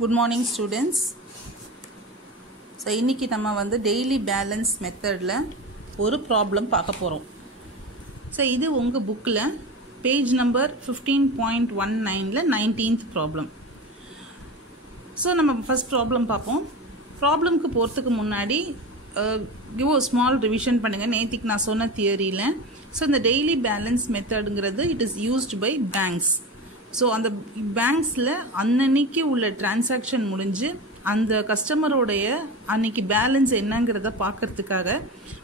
Good morning students. So இன்னைக்கு நம்ம வந்து daily balance methodல ஒரு problem பார்க்க போறோம். So இது உங்க bookல page number 15.19ல 19th problem. So நம்ம first problem பார்ப்போம். Problemக்கு போறதுக்கு முன்னாடி give a small revision பண்ணுங்க. நேத்திக்கு நான் சொன்ன தியரியில so இந்த daily balance methodங்கிறது it is used by banks. So அந்த பேங்க்ஸ்ல அன்னைக்கு உள்ள டிரான்சாக்ஷன் முடிஞ்சு அந்த கஸ்டமரோடைய அன்னைக்கு பேலன்ஸ் என்னங்கிறத பார்க்கறதுக்காக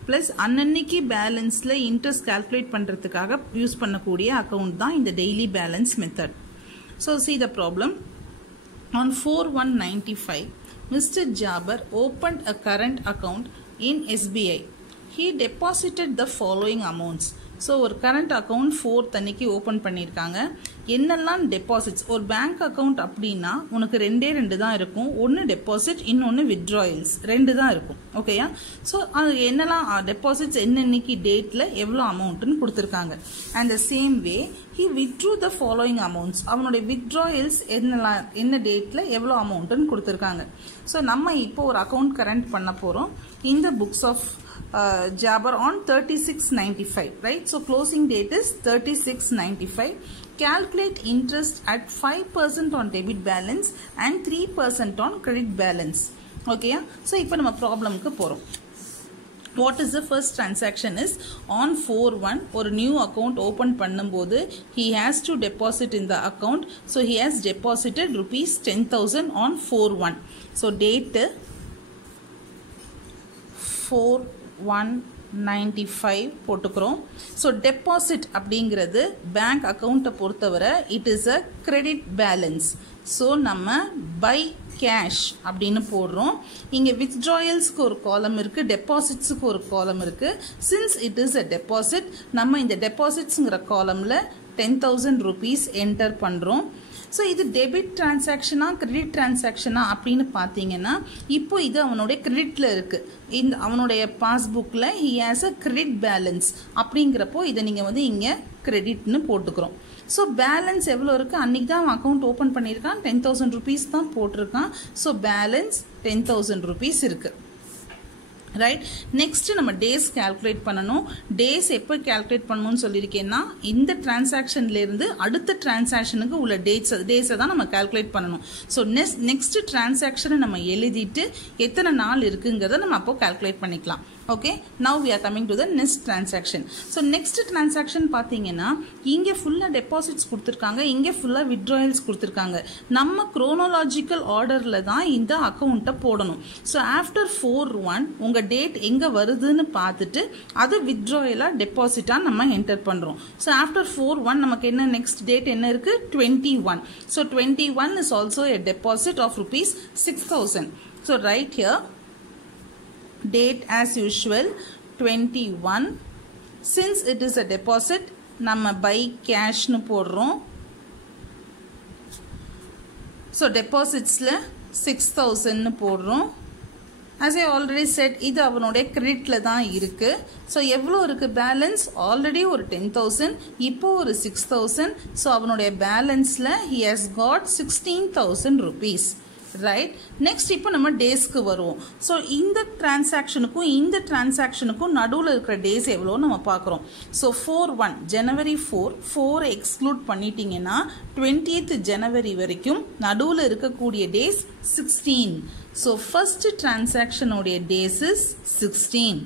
பிளஸ் அன்னைக்கு பேலன்ஸ்ல இன்ட்ரெஸ்ட் கால்குலேட் பண்றதுக்காக யூஸ் பண்ணக்கூடிய அக்கவுண்ட் தான் இந்த daily balance method. So see the problem. On 4/1/95, Mr. Jaber opened a current account in SBI. He deposited the following amounts. So ஒரு current account 4th அன்னைக்கு open பண்ணிருக்காங்க. என்னெல்லாம் deposits ஒரு bank account அப்படின்னா உனக்கு ரெண்டு தான் இருக்கும். ஒன்னு டெபாசிட் இன்னொன்னு வித்ட்ராயல்ஸ் ரெண்டு தான் இருக்கும். ஓகேயா? ஸோ அது என்னெல்லாம் டெபாசிட்ஸ் என்னன்னைக்கு டேட்ல எவ்வளோ அமௌண்ட்னு கொடுத்துருக்காங்க. And the same way he withdrew the following amounts. அவனுடைய withdrawals என்ன டேட்ல எவ்வளோ அமௌண்ட்னு கொடுத்துருக்காங்க. ஸோ நம்ம இப்போ ஒரு அக்கவுண்ட் கரண்ட் பண்ண போறோம். இந்த books of Jaber on 36/95, right? So closing date is 36/95. Calculate interest at 5% on debit balance and 3% on credit balance. Okay? So இப்போ நம்ம ப்ராப்ளம்க்கு போறோம். What is the first transaction is on 4/1 ஒரு new account open பண்ணும்போது he has to deposit in the account. So he has deposited rupees 10,000 on 4/1. So date 4/1/95 போட்டுக்கிறோம். So deposit அப்படிங்கிறது bank அக்கௌண்ட்டை பொறுத்தவரை it is a credit balance. So நம்ம by cash அப்படின்னு போடுறோம். இங்கே வித்ட்ராயல்ஸ்க்கு ஒரு காலம் இருக்கு, டெபாசிட்ஸுக்கு ஒரு காலம் இருக்கு. Since it is a deposit நம்ம இந்த டெபாசிட்ஸுங்கிற காலம்ல 10,000 rupees என்டர் பண்றோம். ஸோ இது டெபிட் டிரான்சாக்ஷனா கிரெடிட் டிரான்சாக்ஷனா அப்படின்னு பார்த்தீங்கன்னா இப்போ இது அவனுடைய கிரெடிட்ல இருக்கு. இந்த அவனுடைய பாஸ்புக்ல he has a credit balance அப்படிங்கிறப்போ இதை நீங்க வந்து இங்க கிரெடிட்னு போட்டுக்கிறோம். ஸோ பேலன்ஸ் எவ்வளோ இருக்கு அன்னைக்கு தான் அவன் அக்கௌண்ட் ஓப்பன் பண்ணியிருக்கான், 10,000 rupees தான் போட்டிருக்கான். ஸோ பேலன்ஸ் 10,000 rupees இருக்கு. ரைட். நெக்ஸ்ட் நம்ம டேஸ் கால்குலேட் பண்ணணும். டேஸ் எப்போ கால்குலேட் பண்ணணும்னு சொல்லியிருக்கேன்னா இந்த டிரான்சாக்ஷன்ல இருந்து அடுத்த டிரான்சாக்ஷனுக்கு உள்ள டேஸை தான் நம்ம கால்குலேட் பண்ணணும். ஸோ நெக்ஸ்ட் டிரான்சாக்ஷனை நம்ம எழுதிட்டு எத்தனை நாள் இருக்குங்கிறத நம்ம அப்போ கால்குலேட் பண்ணிக்கலாம். Okay, now we are coming to the next transaction. So next transaction பார்த்தீங்கன்னா இங்கே ஃபுல்லாக டெபாசிட்ஸ் கொடுத்துருக்காங்க, இங்கே ஃபுல்லாக வித்ட்ராயல்ஸ் கொடுத்துருக்காங்க. நம்ம குரோனோலாஜிக்கல் ஆர்டரில் தான் இந்த அக்கௌண்ட்டை போடணும். ஸோ ஆஃப்டர் 4/1 உங்கள் டேட் எங்கே வருதுன்னு பார்த்துட்டு அது வித்ட்ராயலா டெபாசிட்டா நம்ம என்டர் பண்ணுறோம். ஸோ ஆஃப்டர் 4/1 நமக்கு என்ன நெக்ஸ்ட் டேட் என்ன இருக்கு 21. So 21 is also a deposit of rupees 6,000. So right here date as usual 21. Since it is a deposit நம்ம by cash னு போடுறோம். so depositsல 6,000 னு போடுறோம். as I already said இது அவனுடைய கிரெடிட்ல தான் இருக்கு. so எவ்வளோ இருக்கு பேலன்ஸ் ஆல்ரெடி ஒரு 10,000 இப்போ ஒரு 6,000. so அவனுடைய பேலன்ஸ்ல he has got 16,000 rupees. Right. Next இப்போ நம்ம டேஸ்க்கு வருவோம். ஸோ இந்த டிரான்சாக்ஷனுக்கும் இந்த டிரான்சாக்ஷனுக்கும் நடுவில் இருக்கிற டேஸ் எவ்வளோ நம்ம பார்க்குறோம். ஸோ 4/1 ஜனவரி 4 எக்ஸ்க்ளூட் பண்ணிட்டீங்கன்னா 20th ஜனவரி வரைக்கும் நடுவில் இருக்கக்கூடிய டேஸ் 16. ஸோ ஃபர்ஸ்ட் டிரான்சாக்ஷனுடைய டேஸ் இஸ் 16.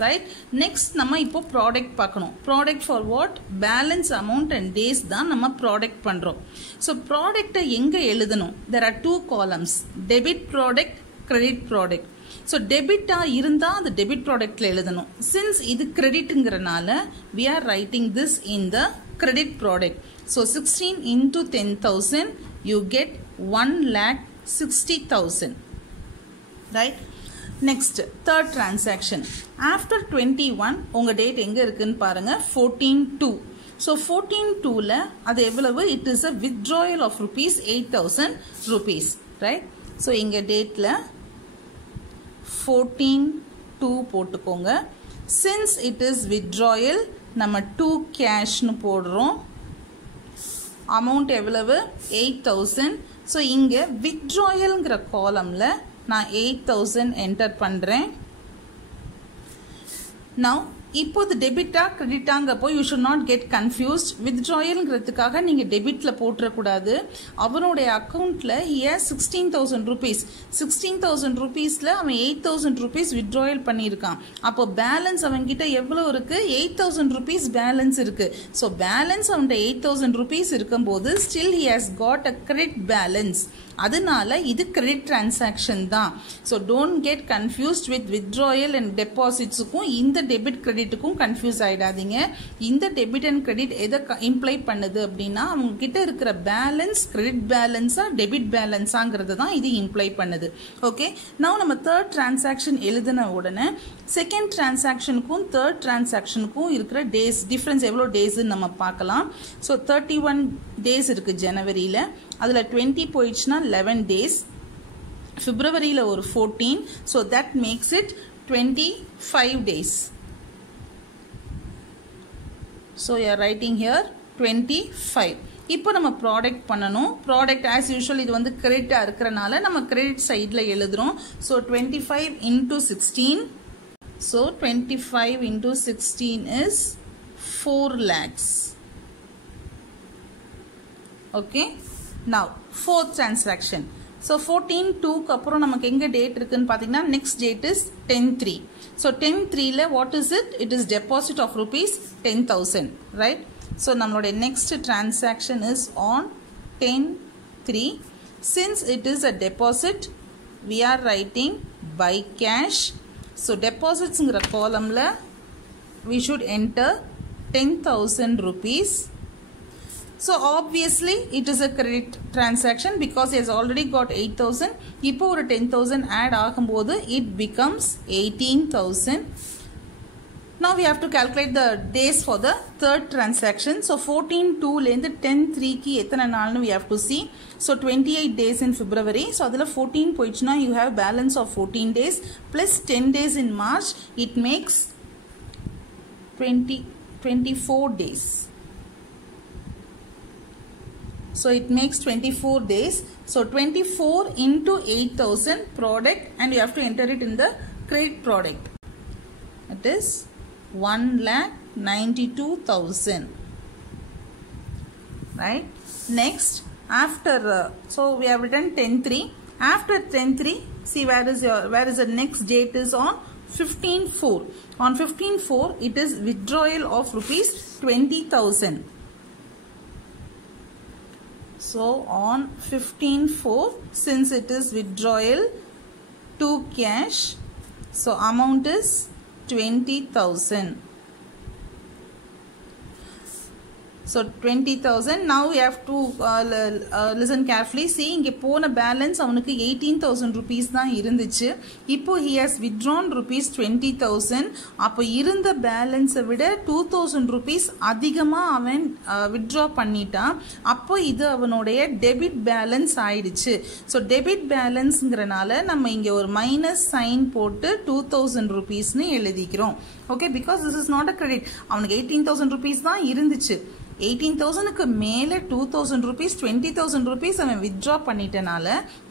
ரைட். நெக்ஸ்ட் நம்ம இப்போ ப்ராடக்ட் பார்க்கணும். Product for what? Balance amount and days தான் நம்ம ப்ராடக்ட் பண்றோம். ஸோ ப்ராடக்டை எங்க எழுதணும்? there are 2 columns, debit product, credit product. So டெபிட்டா இருந்தா அது டெபிட் ப்ராடக்ட்ல எழுதணும். சின்ஸ் இது கிரெடிட்ங்கிறனால we are writing this in the credit product. So 16 into 10,000 you get 1,60,000. right? Next, third transaction. After 21 உங்க டேட் எங்க இருக்குன்னு பாருங்க 14/2. So 14/2ல அது எவ்வளவு? It is a withdrawal of rupees 8,000 rupees. Right? So இங்க டேட்ல 14/2 போட்டுக்கோங்க. Since it is withdrawal நம்ம 2 cash னு போடுறோம். amount எவ்வளவு 8000. so இங்க withdrawalங்கிற columnல நான் 8000 enter பண்றேன். now இப்போது டெபிட்டா கிரெடிட்டாங்கப்போ you should not get confused. வித்ட்ராயல்ங்கிறதுக்காக நீங்கள் டெபிட்டில் போட்டுறக்கூடாது. அவனுடைய அக்கௌண்ட்டில் ஹியர் 16,000 rupees. 16,000 rupeesல அவன் 8,000 rupees வித்ட்ராயல் பண்ணியிருக்கான். அப்போ பேலன்ஸ் அவன்கிட்ட எவ்வளோ இருக்குது? 8,000 rupees பேலன்ஸ் இருக்குது. ஸோ பேலன்ஸ் அவன்கிட்ட 8,000 rupees இருக்கும்போது still he has got a credit balance. அதனால இது கிரெடிட் டிரான்சாக்ஷன் தான். So don't get confused with withdrawal and டெபாசிட்ஸுக்கும் இந்த டெபிட் கிரெடிட்டுக்கும் கன்ஃபியூஸ் ஆகிடாதீங்க. இந்த டெபிட் அண்ட் கிரெடிட் எதை இம்ப்ளை பண்ணுது அப்படின்னா அவங்க கிட்ட இருக்கிற பேலன்ஸ் கிரெடிட் பேலன்ஸா டெபிட் பேலன்ஸாங்கிறது தான் இது இம்ப்ளை பண்ணுது. ஓகே, நவ் நம்ம தேர்ட் டிரான்சாக்ஷன் எழுதின உடனே செகண்ட் டிரான்சாக்ஷனுக்கும் தேர்ட் டிரான்சாக்ஷனுக்கும் இருக்கிற டேஸ் டிஃப்ரென்ஸ் எவ்வளோ டேஸ்ன்னு நம்ம பார்க்கலாம். ஸோ 31 டேஸ் இருக்குது ஜனவரியில், அதில் 20 போயிடுச்சுன்னா 11 டேஸ், பிப்ரவரியில் ஒரு 14, so that makes it 25 days. So you are writing here 25. இப்போ நம்ம ப்ராடக்ட் பண்ணணும். ப்ராடக்ட் ஆஸ் யூஷுவல் இது வந்து கிரெடிட்டாக இருக்கிறனால நம்ம கிரெடிட் சைடில் எழுதுகிறோம். So 25 into 16. So 25 into 16 is 4 lakhs. Okay. Now fourth transaction. So 14/2 அப்புறம் நமக்கு எங்க டேட் இருக்குன்னு பார்த்தீங்கன்னா next date is 10/3. So 10/3ல what is it? It is deposit of rupees 10,000, right? So நம்மளுடைய next transaction is on 10/3. Since it is a deposit, we are writing by cash. So depositsங்கிற columnல we should enter 10,000 rupees. So obviously it is a credit transaction because he has already got 8,000. இப்போ ஒரு 10,000 add ஆகும்போது it becomes 18,000. Now we have to calculate the days for the third transaction. So 14/2 லேந்து 10/3க்கு எத்தனை நாள்னு we have to see. So 28 days in February. So அதில் 14 போயிடுச்சுன்னா you have balance of 14 days plus 10 days in March. It makes 24 days. So it makes 24 days. So 24 into 8,000 product and you have to enter it in the credit product. It is 1,92,000. Right? Next, after so we have written 10/3. After 10/3, see where is the next date is on 15/4. On 15/4, it is withdrawal of rupees 20,000. So on 15/4, since it is withdrawal to cash, so amount is 20,000. So 20,000. Now we have to listen carefully. See, இங்கே போன balance அவனுக்கு 18,000 rupees தான் இருந்துச்சு. இப்போ he has withdrawn rupees 20,000. அப்போ இருந்த பேலன்ஸை விட 2,000 rupees அதிகமாக அவன் withdraw பண்ணிட்டான். அப்போ இது அவனுடைய டெபிட் பேலன்ஸ் ஆயிடுச்சு. ஸோ டெபிட் பேலன்ஸ்ங்கிறனால நம்ம இங்கே ஒரு மைனஸ் சைன் போட்டு 2,000 rupeesனு எழுதிக்கிறோம். Okay, because this is not a credit. அவனுக்கு 18,000 rupees தான் இருந்துச்சு. 18,000க்கு மேலே 2,000 rupees 20,000 rupees அவன் வித்ட்ரா பண்ணிட்டனால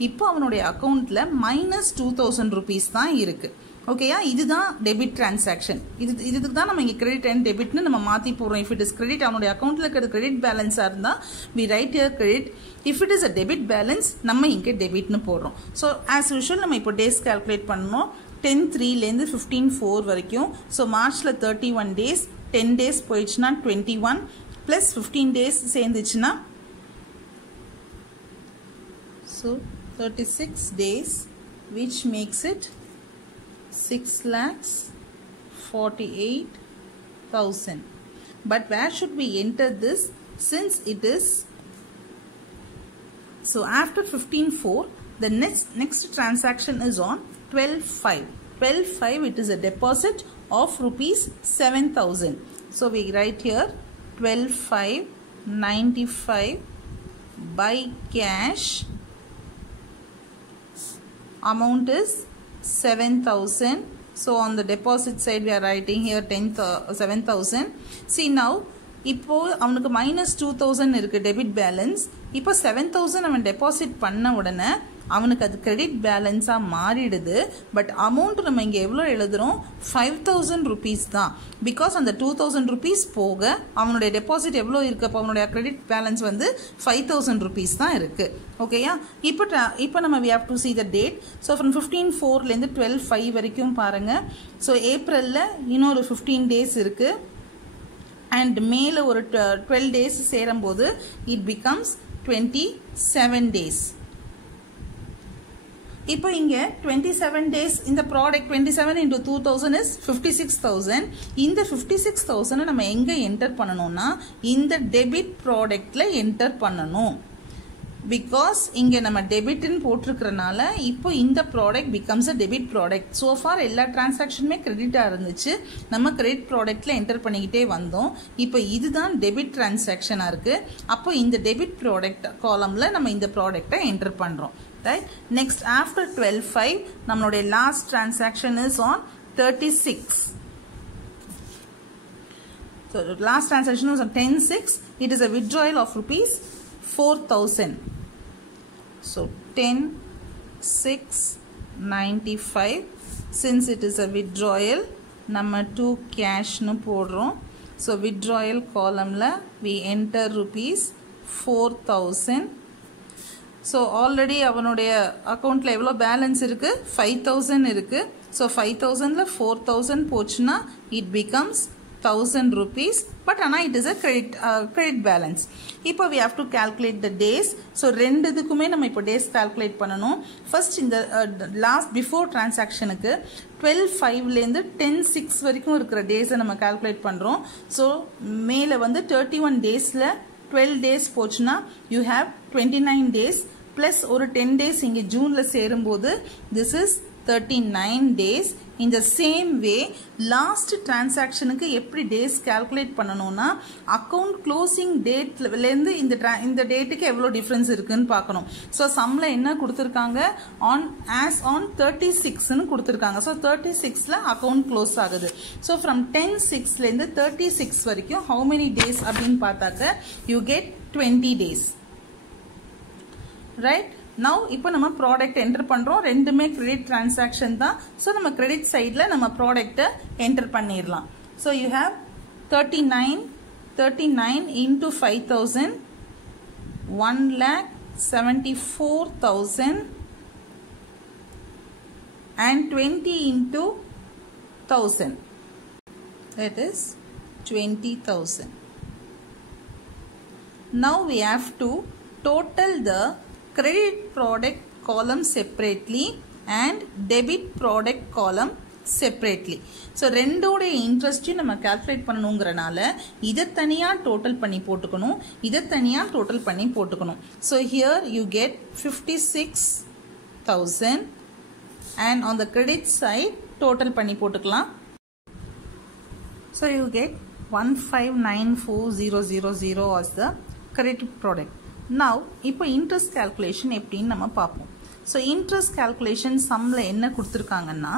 இப்போ அவனுடைய அக்கௌண்ட்டில் மைனஸ் 2,000 rupees தான் இருக்கு. ஓகேயா, இதுதான் டெபிட் டிரான்சாக்ஷன். இதுக்கு தான் நம்ம இங்கே கிரெடிட் அண்ட் டெபிட்னு நம்ம மாற்றி போடுறோம். இஃப் இட் இஸ் கிரெடிட், அவனுடைய அக்கௌண்ட்டில் இருக்கிற கிரெடிட் பேலன்ஸாக இருந்தால் we right here credit. If it is a debit balance நம்ம இங்கே டெபிட்னு போடுறோம். ஸோ ஆஸ் யூஷுவல் நம்ம இப்போ டேஸ் கால்குலேட் பண்ணணும். 10/3லேருந்து 15/4 வரைக்கும். ஸோ மார்ச்சில் 31 days, 10 days போயிடுச்சுன்னா 21 plus 15 days சேர்ந்துச்சுன்னா so 36 days, which makes it 6,48,000. But where should we enter this, since it is so after 15/4 the next transaction is on 12/5. 12/5 it is a deposit of rupees 7,000. So we write here 12,595 by cash, amount is 7,000. So on the deposit side we are writing here 7,000. See now இப்போ அவனுக்கு -2000 இருக்கு debit balance. இப்போ 7000 அவன் deposit பண்ண உடனே அவனுக்கு அது credit பேலன்ஸாக மாறிடுது. பட் அமௌண்ட் நம்ம இங்கே எவ்வளோ எழுதுகிறோம், 5000 rupees தான். பிகாஸ் அந்த 2000 rupees போக அவனுடைய டெபாசிட் எவ்வளோ இருக்குது, அப்போ அவனுடைய கிரெடிட் பேலன்ஸ் வந்து 5000 rupees தான் இருக்குது. ஓகேயா? இப்போ நம்ம we have to see the date. So from 15/4 12/5 வரைக்கும் பாருங்கள். ஸோ ஏப்ரலில் இன்னொரு 15 days இருக்குது. அண்ட் மேலே ஒரு 12 days சேரும்போது இட் பிகம்ஸ் 27 days. இப்போ இங்கே 27 days இந்த ப்ராடக்ட் 27 into 2000 is 56,000. இந்த 56,000 நம்ம எங்கே என்டர் பண்ணணும்னா இந்த டெபிட் ப்ராடக்டில் என்டர் பண்ணணும். பிகாஸ் இங்கே நம்ம டெபிட்னு போட்டிருக்கிறனால இப்போ இந்த product becomes a debit product. So for எல்லா டிரான்சாக்ஷனுமே கிரெடிட்டாக இருந்துச்சு, நம்ம கிரெடிட் ப்ராடக்டில் என்டர் பண்ணிக்கிட்டே வந்தோம். இப்போ இதுதான் டெபிட் டிரான்சாக்ஷனாக இருக்குது. அப்போ இந்த டெபிட் ப்ராடக்ட் காலமில் நம்ம இந்த ப்ராடக்டை என்டர் பண்ணுறோம். Right? Next, after 12/5, நம்மளுடைய last transaction is on 36. So last transaction is on 10/6. It is a withdrawal of rupees 4,000. So 10/6/95. Since it is a withdrawal, நம்ம to cash nu போடுறோம். So withdrawal column la we enter rupees 4,000. So already அவனுடைய அக்கௌண்ட்டில் எவ்வளோ balance இருக்குது, 5000 இருக்குது. So 5000ல் 4000 போச்சுன்னா it becomes 1000 rupees. But ஆனால் it is a credit balance. இப்போ we have to calculate the days. So ரெண்டு இதுக்குமே நம்ம இப்போ டேஸ் கால்குலேட் பண்ணணும். ஃபர்ஸ்ட் இந்த லாஸ்ட் பிஃபோர் டிரான்சாக்ஷனுக்கு 12/5 10/6 வரைக்கும் இருக்கிற டேஸை நம்ம கால்குலேட் பண்ணுறோம். ஸோ மேலே வந்து 31 daysல 12 days போச்சுன்னா you have 29 days plus ஒரு 10 days இங்கே ஜூனில் சேரும்போது this is 39 days. In the same way last டிரான்சாக்ஷனுக்கு எப்படி டேஸ் கால்குலேட் பண்ணணும்னா அக்கௌண்ட் க்ளோசிங் டேட்லேருந்து இந்த டேட்டுக்கு எவ்வளோ டிஃப்ரென்ஸ் இருக்குன்னு பார்க்கணும். ஸோ சம்மில் என்ன கொடுத்துருக்காங்க, ஆஸ் ஆன் 36ன்னு கொடுத்துருக்காங்க. ஸோ 36ல் அக்கௌண்ட் க்ளோஸ் ஆகுது. ஸோ ஃப்ரம் 10/6 36 வரைக்கும் ஹவு மெனி டேஸ் அப்படின்னு பார்த்தாக்க you get 20 days. Right? Now இப்போ நம்ம ப்ராடக்ட் என்டர் பண்ணுறோம். ரெண்டுமே கிரெடிட் டிரான்சாக்ஷன் தான். ஸோ நம்ம கிரெடிட் சைடில் நம்ம ப்ராடக்டை என்டர் பண்ணிடலாம். So you have 39 into 5,000 1,74,000 and 20 into 1,000 that is 20,000. Now we have to total the credit product column separately and debit product column separately. So ரெண்டோட இன்ட்ரெஸ்ட்டையும் நம்ம கால்குலேட் பண்ணணுங்கிறனால இதை தனியாக டோட்டல் பண்ணி போட்டுக்கணும், இதை தனியாக டோட்டல் பண்ணி போட்டுக்கணும். So here you get 56,000 and on the credit side total பண்ணி போட்டுக்கலாம். So you get 1594000 as the credit product. Now இப்போ இன்ட்ரெஸ்ட் கால்குலேஷன் எப்படின்னு நம்ம பார்ப்போம். ஸோ இன்ட்ரெஸ்ட் கால்குலேஷன் சம்மில் என்ன கொடுத்துருக்காங்கன்னா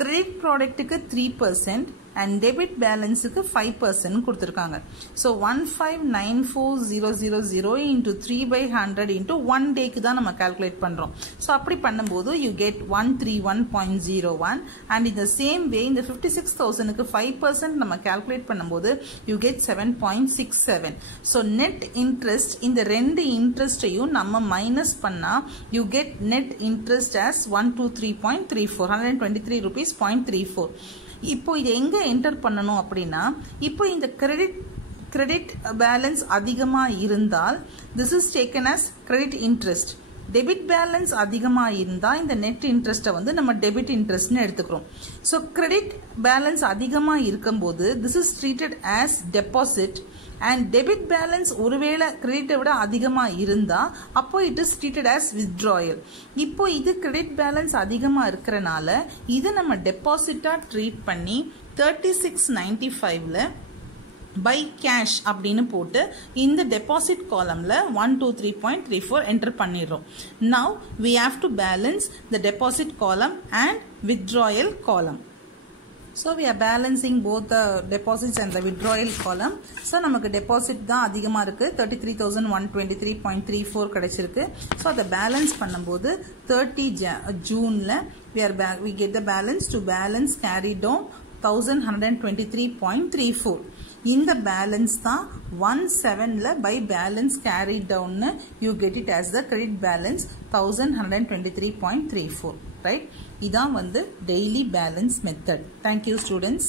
கிரெடிட் ப்ராடக்ட்டுக்கு 3% அண்ட் டெபிட் பேலன்ஸுக்கு 5% கொடுத்துருக்காங்க. ஸோ 1594000 into 3/100 into 1 டேக்கு தான் நம்ம கால்குலேட் பண்ணுறோம். ஸோ அப்படி பண்ணும்போது யூ கெட் 131.01 அண்ட் இந்த சேம் வே இந்த 56,000க்கு 5% நம்ம கால்குலேட் பண்ணும்போது you get 7.67. So net interest இந்த ரெண்டு இன்ட்ரெஸ்டையும் நம்ம மைனஸ் பண்ணால் you get net interest as 123.34 123 rupees 0.34. இப்போ இது எங்கே என்டர் பண்ணணும் அப்படின்னா இப்போ இந்த கிரெடிட் பேலன்ஸ் அதிகமாக இருந்தால் this is taken as credit interest. Debit balance அதிகமாக இருந்தால் இந்த நெட் இன்ட்ரெஸ்ட்டை வந்து நம்ம டெபிட் இன்ட்ரெஸ்ட்னு எடுத்துக்கிறோம். ஸோ கிரெடிட் பேலன்ஸ் அதிகமாக இருக்கும்போது this is treated as deposit and debit balance ஒருவேளை கிரெடிட்டை விட அதிகமாக இருந்தால் அப்போ it is treated as withdrawal. இப்போ இது கிரெடிட் பேலன்ஸ் அதிகமாக இருக்கிறனால இது நம்ம டெபாசிட்டாக ட்ரீட் பண்ணி 3695ல் பை கேஷ் அப்படின்னு போட்டு இந்த டெபாசிட் காலம்ல 123.34 என்டர் பண்ணிடுறோம். Now we have to balance the deposit column and withdrawal column. So we are balancing both the deposits and the withdrawal column. So நமக்கு deposit தான் அதிகமா இருக்கு 33,123.34 கிடைச்சிருக்கு. So அதை balance பண்ணும்போது 30 Juneல we get the balance to balance carried down 1123.34. இந்த balance தான் 17ல by balance carried down you get it as the credit balance 1123.34, right? இதான் வந்து daily balance method. Thank you students.